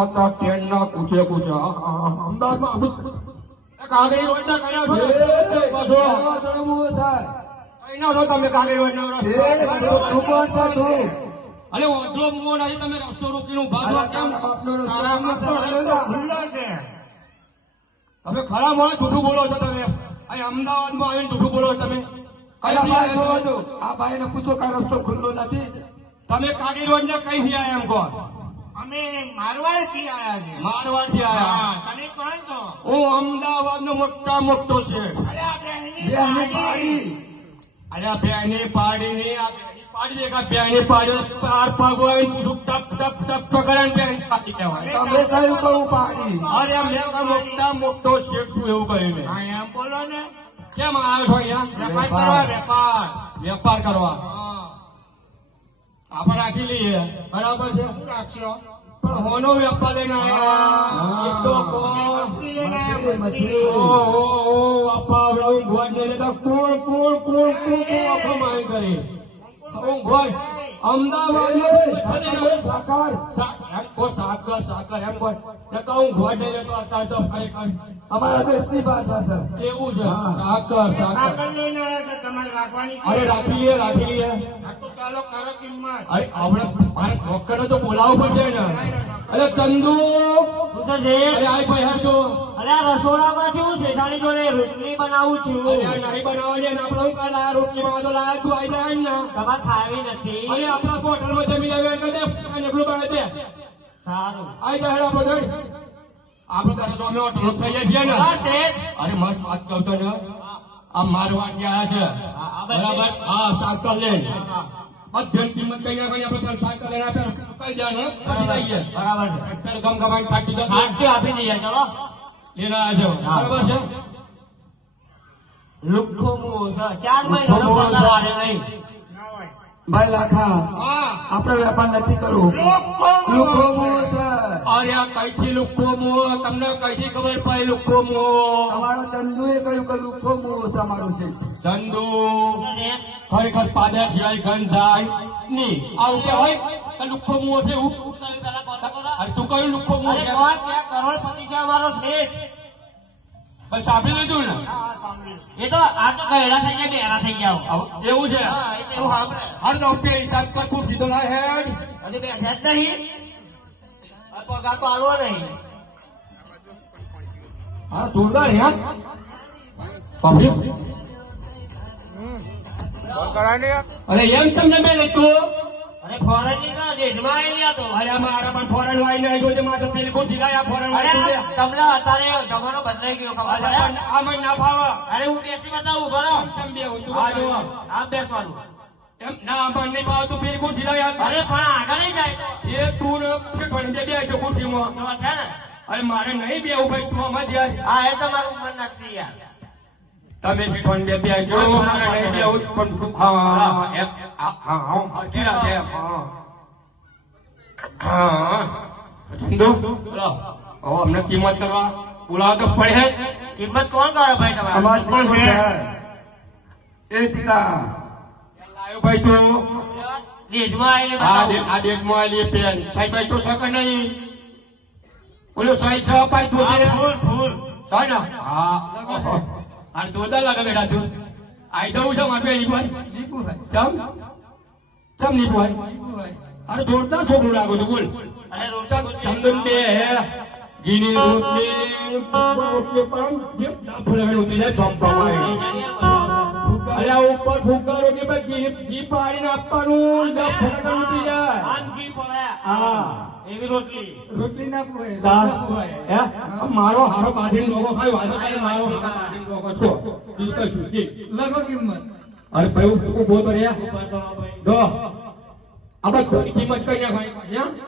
ટ્રેનના કૂચે કૂચે અમદાવાદમાં અમુક કાગળી રોડના કર્યા છે. કઈના છો તમે કાગળી રોડના અરે ઓધલો મુવો નહીં તમે રસ્તો રોકીને ઉભા છો કેમ? તમે ખરા મોડે જૂઠું બોલો છો તમે. અહીં અમદાવાદમાં આવીને જૂઠું બોલો છો તમે. આ ભાઈ ને પૂછો કા રસ્તો ખુલ્લો નથી. તમે કાગળી રોડ ને કઈ થી આયા એમ કહો? અમે મારવાડ થી આયા છે. મારવાડ થી આયા. તમે કોણ છો? હું અમદાવાદ નો મોટો છે. અરે આપણે અલ્યા બેની પાડી ની પાડી દેખા બેની પાડી પાર પાગો પૂછું ટપ ટપ ટપ પકડે બેની પાડી કહેવાય. તમે કયું કહું પાડી? અરે મેં મોટો શેખ છું એવું કહ્યું મેં. હા એમ બોલો ને. કેમ આવ્યો છો અહીંયા? વેપાર કરવા વેપાર. વેપાર કરવા આપણે રાખી લઈએ બરાબર છે. શું રાખશો? પણ હોનો વેપાર લઈને આવ્યા એક તો મછલી લઈને આયા, મછલી. અમારા દેશની ભાષા છે. એવું છે સાકર સાકર લઈને આયા છે. તમારે રાખવાની છે? અરે રાખી લઈએ હા તો ચાલો કરો કિંમત. અરે આપણે મારે ડોક્ટર તો બોલાવવું પડશે ને. અરે ચંદુ અરે આ ભાઈ હરજો અરે આ રસોડામાં છું શેઠાણી જોડે રોટલી બનાવું છું. અરે આ નહીં બનાવવાની અને આપણે શું કાલ આ રોટલી બનાવવા તો લાયા તું આવી જાય ને. તમારે ખાવી નથી. અરે આપણા હોટલમાં જમી જાય કરી દે અને એકલું બનાવી દે સારું. આવી જાય આપણે ઘર આપણે તારે તો અમે હોટલ થઈ જાય છીએ ને. હા શેઠ. અરે મસ્ત વાત કરતો ને આ મારવાડ ગયા છે બરાબર. હા સાકર લઈને અધ્યયન કિંમત કઈ ના કઈ આપણે સાકર લઈને આપણે કઈ જાય પછી જઈએ બરાબર છે. અત્યારે ગમ ગમાઈને કાઢી દો આટલી આપી દઈએ ચલો. લઈને આવ્યા છે બરાબર છે. લુખ્ખો મુવો છે 4 મહિનાનો પગાર વાળે નહીં. ના હોય. ભાઈ લાખા હા. આપણે વેપાર નથી કરવો. લોકો લુખ્ખો મોહ છે. અરે આ કઈથી લુખ્ખો મુવો તમને કઈથી ખબર પડે લુખ્ખો મુવો? તમારો ચંદુએ કહ્યું કે લુખ્ખો મોહ છે અમારું છે. ચંદુ શેઠ, ખરેખર પાદા સિવાય ઘન જાય નહીં આવું કહેવાય કે લુખ્ખો મુવો છે એવું? તમે પહેલા কথা કરો. અરે તું કયું લુખ્ખો મુવો અરે છે? કોણ ત્યાં કરોડપતિ છે અમારો શેઠ. બસ સાંભળી લીધું ને? હા સાંભળ્યું. એ તો આ તો ગયડા થઈ ગયા બેરા થઈ ગયા. હવે એવું છે હા એટલે એવું સાંભળે. હર નોકરી હિસાબ પર ખૂબ સીધો ના હેડ. હજી બેઠા જ નહીં. આ પગાર તો આલવો નહીં. હા જોરદાર યાર પબ્લિક. અરે એમ તમને મેં લીધું. અરે ફોરેન ની છે દેશમાં આવેલી આ તો. અરે મારા પણ ફોરેન વાઈને આવી ગયો છે મારે તો બિલકુલ ઢીલા ફોરેન અરે વાઈ તમને અત્યારે જમાનો બદલાઈ ગયો ખબર પડે? આ મને ના ફાવે. અરે હું બેસી બતાવું બરો. કેમ બે હું તું આ બાજુ જુઓ આમ બેસવાનું. એમ ના મને નહીં ફાવે તું બિલકુલ ઢીલા યાર. અરે પણ આગળ નહીં જાય તો. એ તું ને ઠંડે બે આવજો ખુરશીમાં. તો છે ને. અરે મારે નહીં બેવું ભાઈ તું આમાં જ યાર. હા એ તો મારું મન નાખશે યાર. તમે ઠંડે બે આવજો મારે નહીં બેવું પણ તું હા હરખી રાખે હા હા ચંદુ બોલો. હવે અમને કિંમત કરવા બોલાવો તો પડે. કિંમત કોણ કરે ભાઈ તમારે? અમારી પાસે છે. એ ટીકા લાયો ભાઈ તું દેશમાં આવીને આ બતાવું. આ ડેટમાં આલી પેન સાહેબ ભાઈ તો શકે નહીં. ઓલો સાહેબ છ પાઈ તું આ ફૂલ ફૂલ. સાહેબ ને હા આ જોરદાર લાગે બેટા તું આઈ જવું છે મારે પેલી ભાઈ દીકુ ભાઈ ચમ ચમ નહીં ભાઈ અરે જોરદાર છોકરું લાગુ છું બોલ. અને રોટા ચંદન બે ઘીની રોટલી પણ જે ફૂલવાની ઉતરી જાય બમ બમ આવે. અરે આ ઉપર ફૂગા રોટલી પર ઘી પાડીને આપવાનું ફૂલવાની ઉતરી જાય. આનકી પડ્યા. હા એવી રોટલી. રોટલી ના પોય હે? મારો હારો બાંધીને લોકો ખાય વાંધો કરે મારો હારો બાંધીને લોકો છો દિલકશ છું જી. લગો કિંમત. અરે ભાઈ તું બહુ તો રહ્યા ઉપર તો ભાઈ. દો આપણે કિંમત કઈ ના ભાઈ